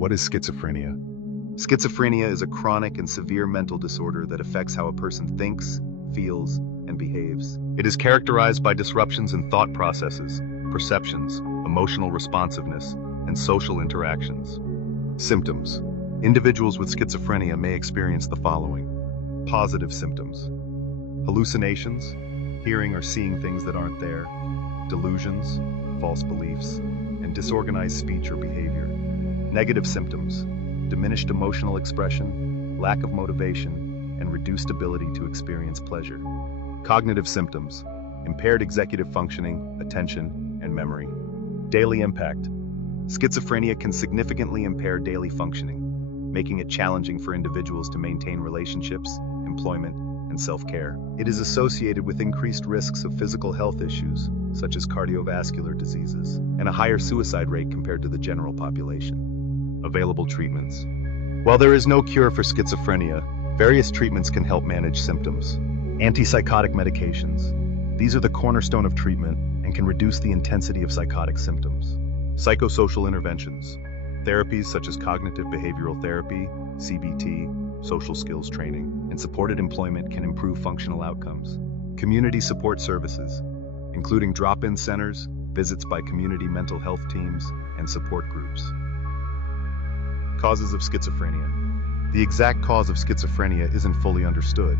What is schizophrenia? Schizophrenia is a chronic and severe mental disorder that affects how a person thinks, feels, and behaves. It is characterized by disruptions in thought processes, perceptions, emotional responsiveness, and social interactions. Symptoms. Individuals with schizophrenia may experience the following. Positive symptoms: hallucinations, hearing or seeing things that aren't there, delusions, false beliefs, and disorganized speech or behavior. Negative symptoms: diminished emotional expression, lack of motivation, and reduced ability to experience pleasure. Cognitive symptoms: impaired executive functioning, attention, and memory. Daily impact. Schizophrenia can significantly impair daily functioning, making it challenging for individuals to maintain relationships, employment, and self-care. It is associated with increased risks of physical health issues, such as cardiovascular diseases, and a higher suicide rate compared to the general population. Available treatments. While there is no cure for schizophrenia, various treatments can help manage symptoms. Antipsychotic medications. These are the cornerstone of treatment and can reduce the intensity of psychotic symptoms. Psychosocial interventions. Therapies such as cognitive behavioral therapy, CBT, social skills training, and supported employment can improve functional outcomes. Community support services, including drop-in centers, visits by community mental health teams, and support groups. Causes of schizophrenia. The exact cause of schizophrenia isn't fully understood,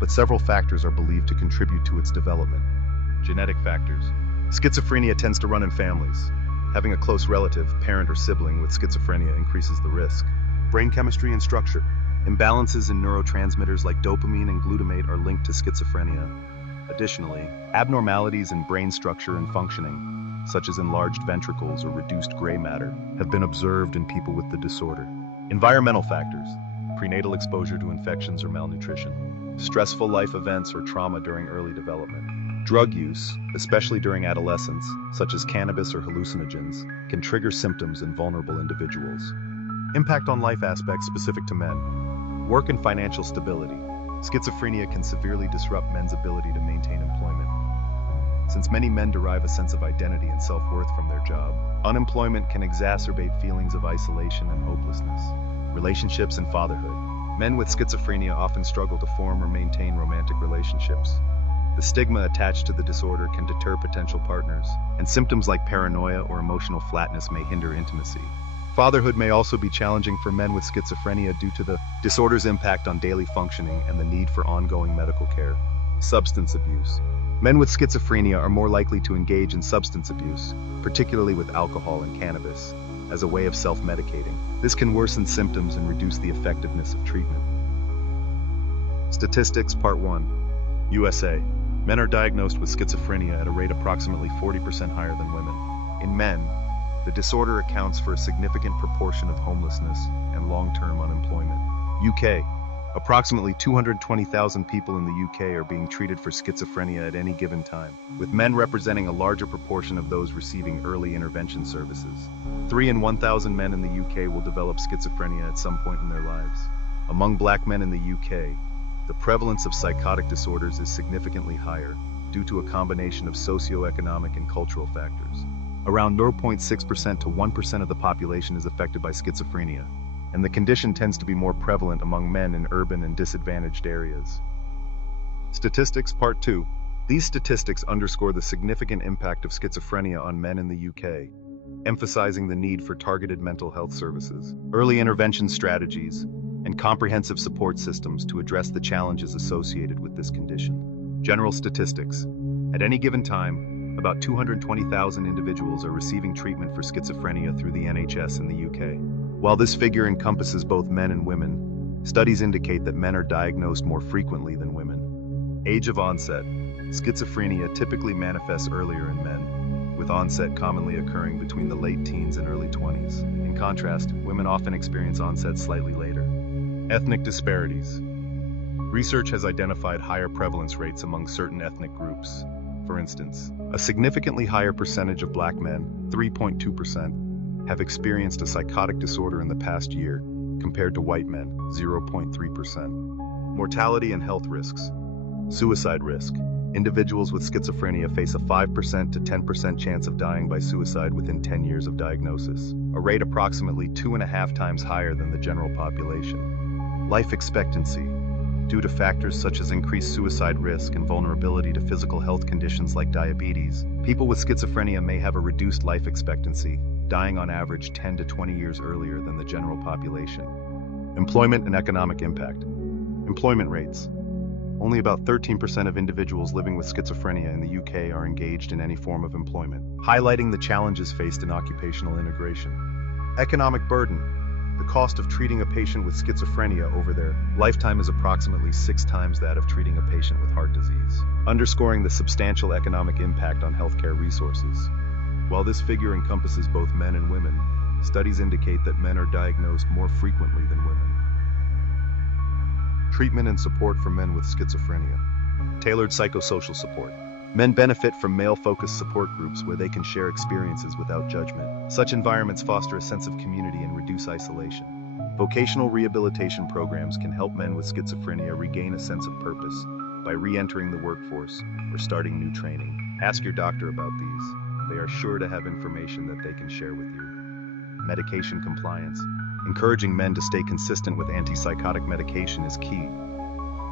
but several factors are believed to contribute to its development. Genetic factors. Schizophrenia tends to run in families. Having a close relative, parent, or sibling with schizophrenia increases the risk. Brain chemistry and structure. Imbalances in neurotransmitters like dopamine and glutamate are linked to schizophrenia. Additionally, abnormalities in brain structure and functioning, such as enlarged ventricles or reduced gray matter, have been observed in people with the disorder. Environmental factors. Prenatal exposure to infections or malnutrition. Stressful life events or trauma during early development. Drug use, especially during adolescence, such as cannabis or hallucinogens, can trigger symptoms in vulnerable individuals. Impact on life aspects specific to men. Work and financial stability. Schizophrenia can severely disrupt men's ability to maintain employment. Since many men derive a sense of identity and self-worth from their job, unemployment can exacerbate feelings of isolation and hopelessness. Relationships and fatherhood. Men with schizophrenia often struggle to form or maintain romantic relationships. The stigma attached to the disorder can deter potential partners, and symptoms like paranoia or emotional flatness may hinder intimacy. Fatherhood may also be challenging for men with schizophrenia due to the disorder's impact on daily functioning and the need for ongoing medical care. Substance abuse. Men with schizophrenia are more likely to engage in substance abuse, particularly with alcohol and cannabis, as a way of self-medicating. This can worsen symptoms and reduce the effectiveness of treatment. Statistics Part 1. USA. Men are diagnosed with schizophrenia at a rate approximately 40% higher than women. In men, the disorder accounts for a significant proportion of homelessness and long-term unemployment. UK. Approximately 220,000 people in the UK are being treated for schizophrenia at any given time, with men representing a larger proportion of those receiving early intervention services. 3 in 1,000 men in the UK will develop schizophrenia at some point in their lives. Among black men in the UK, the prevalence of psychotic disorders is significantly higher due to a combination of socioeconomic and cultural factors. Around 0.6% to 1% of the population is affected by schizophrenia, and the condition tends to be more prevalent among men in urban and disadvantaged areas. Statistics Part 2. These statistics underscore the significant impact of schizophrenia on men in the UK, emphasizing the need for targeted mental health services, early intervention strategies, and comprehensive support systems to address the challenges associated with this condition. General statistics. At any given time, about 220,000 individuals are receiving treatment for schizophrenia through the NHS in the UK. While this figure encompasses both men and women, studies indicate that men are diagnosed more frequently than women. Age of onset. Schizophrenia typically manifests earlier in men, with onset commonly occurring between the late teens and early 20s. In contrast, women often experience onset slightly later. Ethnic disparities. Research has identified higher prevalence rates among certain ethnic groups. For instance, a significantly higher percentage of black men, 3.2%, have experienced a psychotic disorder in the past year, compared to white men, 0.3%. Mortality and health risks. Suicide risk. Individuals with schizophrenia face a 5% to 10% chance of dying by suicide within 10 years of diagnosis. a rate approximately 2.5 times higher than the general population. Life expectancy. Due to factors such as increased suicide risk and vulnerability to physical health conditions like diabetes, people with schizophrenia may have a reduced life expectancy, dying on average 10 to 20 years earlier than the general population. Employment and economic impact. Employment rates. Only about 13% of individuals living with schizophrenia in the UK are engaged in any form of employment, highlighting the challenges faced in occupational integration. Economic burden. The cost of treating a patient with schizophrenia over their lifetime is approximately 6 times that of treating a patient with heart disease, underscoring the substantial economic impact on healthcare resources. While this figure encompasses both men and women, studies indicate that men are diagnosed more frequently than women. Treatment and support for men with schizophrenia. Tailored psychosocial support. Men benefit from male-focused support groups where they can share experiences without judgment. Such environments foster a sense of community and reduce isolation. Vocational rehabilitation programs can help men with schizophrenia regain a sense of purpose by re-entering the workforce or starting new training. Ask your doctor about these. They are sure to have information that they can share with you. Medication compliance. Encouraging men to stay consistent with antipsychotic medication is key,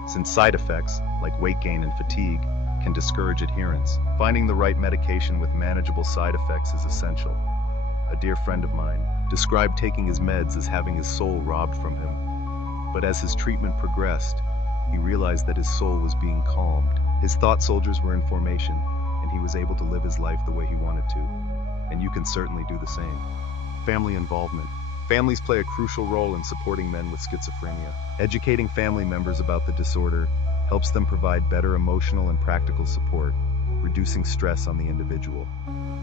since side effects, like weight gain and fatigue, can discourage adherence. Finding the right medication with manageable side effects is essential. A dear friend of mine described taking his meds as having his soul robbed from him. But as his treatment progressed, he realized that his soul was being calmed. His thought soldiers were in formation, and he was able to live his life the way he wanted to. And you can certainly do the same. Family involvement. Families play a crucial role in supporting men with schizophrenia. Educating family members about the disorder helps them provide better emotional and practical support, reducing stress on the individual.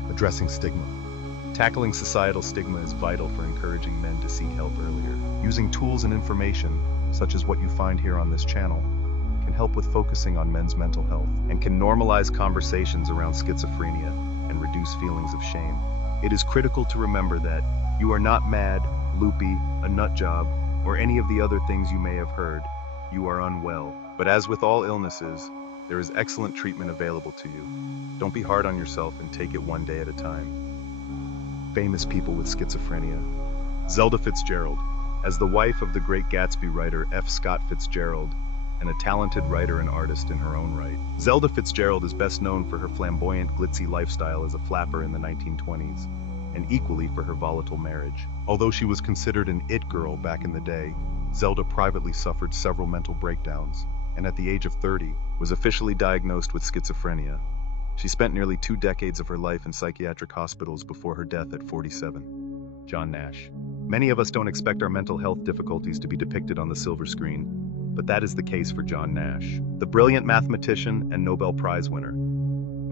Addressing stigma. Tackling societal stigma is vital for encouraging men to seek help earlier. Using tools and information, such as what you find here on this channel, can help with focusing on men's mental health and can normalize conversations around schizophrenia and reduce feelings of shame. It is critical to remember that you are not mad, loopy, a nut job, or any of the other things you may have heard. You are unwell. But as with all illnesses, there is excellent treatment available to you. Don't be hard on yourself and take it one day at a time. Famous people with schizophrenia. Zelda Fitzgerald. As the wife of the great Gatsby writer F. Scott Fitzgerald, and a talented writer and artist in her own right, Zelda Fitzgerald is best known for her flamboyant, glitzy lifestyle as a flapper in the 1920s, and equally for her volatile marriage. Although she was considered an it girl back in the day, Zelda privately suffered several mental breakdowns, and at the age of 30, was officially diagnosed with schizophrenia. She spent nearly 2 decades of her life in psychiatric hospitals before her death at 47. John Nash. Many of us don't expect our mental health difficulties to be depicted on the silver screen, but that is the case for John Nash, the brilliant mathematician and Nobel Prize winner.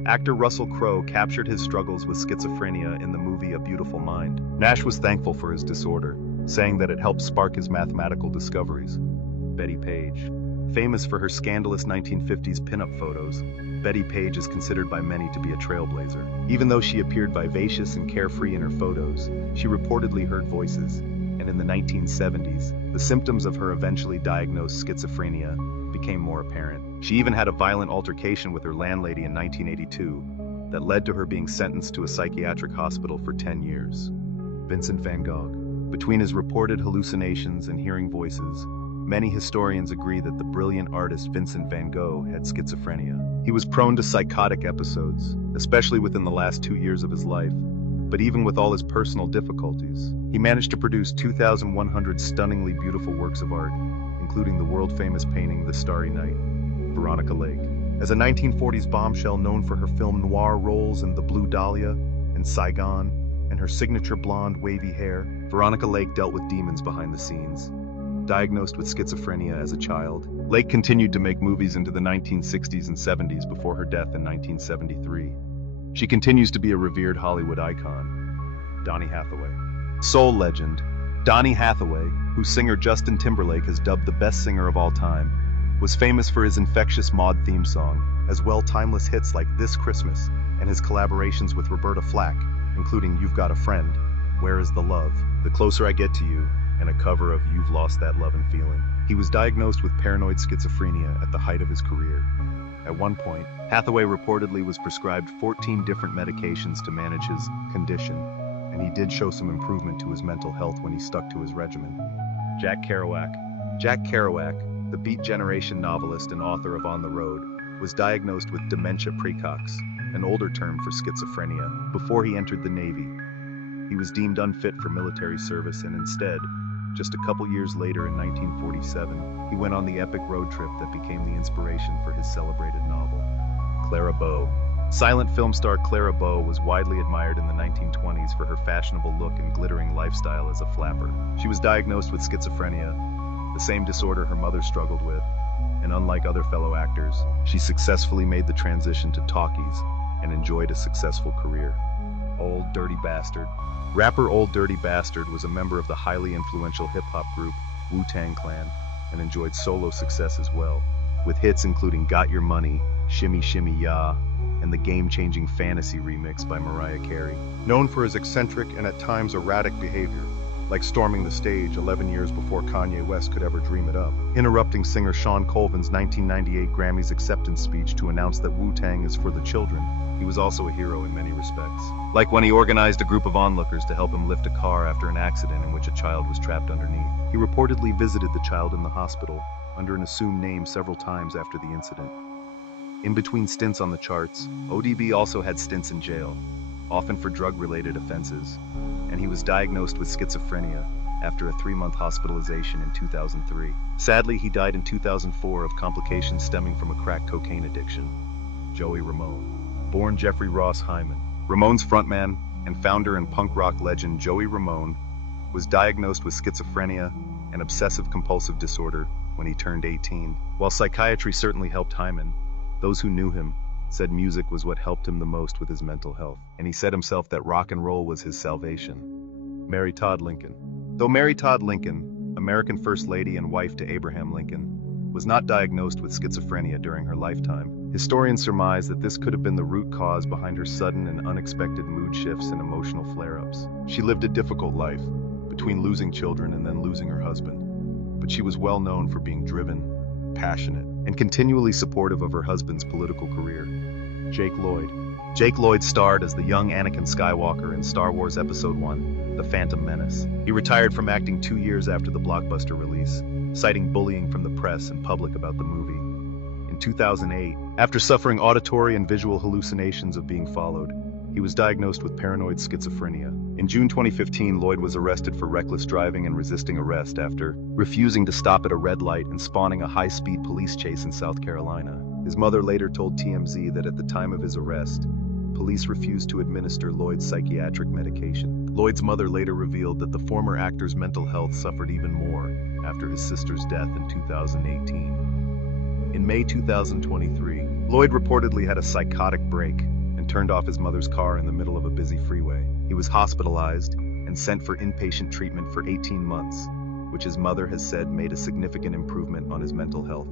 Actor Russell Crowe captured his struggles with schizophrenia in the movie A Beautiful Mind. Nash was thankful for his disorder, saying that it helped spark his mathematical discoveries. Betty Page. Famous for her scandalous 1950s pinup photos, Betty Page is considered by many to be a trailblazer. Even though she appeared vivacious and carefree in her photos, she reportedly heard voices, and in the 1970s, the symptoms of her eventually diagnosed schizophrenia became more apparent. She even had a violent altercation with her landlady in 1982 that led to her being sentenced to a psychiatric hospital for 10 years. Vincent van Gogh. Between his reported hallucinations and hearing voices, many historians agree that the brilliant artist Vincent van Gogh had schizophrenia. He was prone to psychotic episodes, especially within the last 2 years of his life, but even with all his personal difficulties, he managed to produce 2,100 stunningly beautiful works of art, including the world-famous painting The Starry Night, Veronica Lake. As a 1940s bombshell known for her film noir roles in The Blue Dahlia and Saigon, and her signature blonde, wavy hair, Veronica Lake dealt with demons behind the scenes. Diagnosed with schizophrenia as a child, Lake continued to make movies into the 1960s and 70s before her death in 1973. She continues to be a revered Hollywood icon. Donny Hathaway. Soul legend. Donny Hathaway, who singer Justin Timberlake has dubbed the best singer of all time, was famous for his infectious mod theme song, as well timeless hits like This Christmas, and his collaborations with Roberta Flack, including You've Got a Friend, Where Is the Love, The Closer I Get to You, and a cover of You've Lost That Lovin' Feeling. He was diagnosed with paranoid schizophrenia at the height of his career. At one point, Hathaway reportedly was prescribed 14 different medications to manage his condition, and he did show some improvement to his mental health when he stuck to his regimen. Jack Kerouac. Jack Kerouac, the Beat Generation novelist and author of On the Road, was diagnosed with dementia praecox, an older term for schizophrenia, before he entered the Navy. He was deemed unfit for military service and instead, just a couple years later in 1947, he went on the epic road trip that became the inspiration for his celebrated novel. Clara Bow. Silent film star Clara Bow was widely admired in the 1920s for her fashionable look and glittering lifestyle as a flapper. She was diagnosed with schizophrenia, the same disorder her mother struggled with, and unlike other fellow actors, she successfully made the transition to talkies and enjoyed a successful career. Old Dirty Bastard. Rapper Old Dirty Bastard was a member of the highly influential hip-hop group Wu-Tang Clan and enjoyed solo success as well, with hits including Got Your Money, Shimmy Shimmy Ya, and the game-changing Fantasy remix by Mariah Carey. Known for his eccentric and at times erratic behavior, like storming the stage 11 years before Kanye West could ever dream it up, interrupting singer Sean Colvin's 1998 Grammys acceptance speech to announce that Wu-Tang is for the children, he was also a hero in many respects. Like when he organized a group of onlookers to help him lift a car after an accident in which a child was trapped underneath. He reportedly visited the child in the hospital under an assumed name several times after the incident. In between stints on the charts, ODB also had stints in jail, often for drug-related offenses, and he was diagnosed with schizophrenia after a 3-month hospitalization in 2003. Sadly, he died in 2004 of complications stemming from a crack cocaine addiction. Joey Ramone. Born Jeffrey Ross Hyman, Ramones frontman and founder and punk rock legend Joey Ramone was diagnosed with schizophrenia and obsessive-compulsive disorder when he turned 18. While psychiatry certainly helped Hyman, those who knew him said music was what helped him the most with his mental health, and he said himself that rock and roll was his salvation. Mary Todd Lincoln. Though Mary Todd Lincoln, American First Lady and wife to Abraham Lincoln, was not diagnosed with schizophrenia during her lifetime, historians surmise that this could have been the root cause behind her sudden and unexpected mood shifts and emotional flare-ups. She lived a difficult life, between losing children and then losing her husband, but she was well known for being driven, passionate, and continually supportive of her husband's political career. Jake Lloyd. Jake Lloyd starred as the young Anakin Skywalker in Star Wars Episode I, The Phantom Menace. He retired from acting 2 years after the blockbuster release, citing bullying from the press and public about the movie. In 2008, after suffering auditory and visual hallucinations of being followed, he was diagnosed with paranoid schizophrenia. In June 2015, Lloyd was arrested for reckless driving and resisting arrest after refusing to stop at a red light and spawning a high-speed police chase in South Carolina. His mother later told TMZ that at the time of his arrest, police refused to administer Lloyd's psychiatric medication. Lloyd's mother later revealed that the former actor's mental health suffered even more after his sister's death in 2018. In May 2023, Lloyd reportedly had a psychotic break and turned off his mother's car in the middle of a busy freeway. He was hospitalized and sent for inpatient treatment for 18 months, which his mother has said made a significant improvement on his mental health.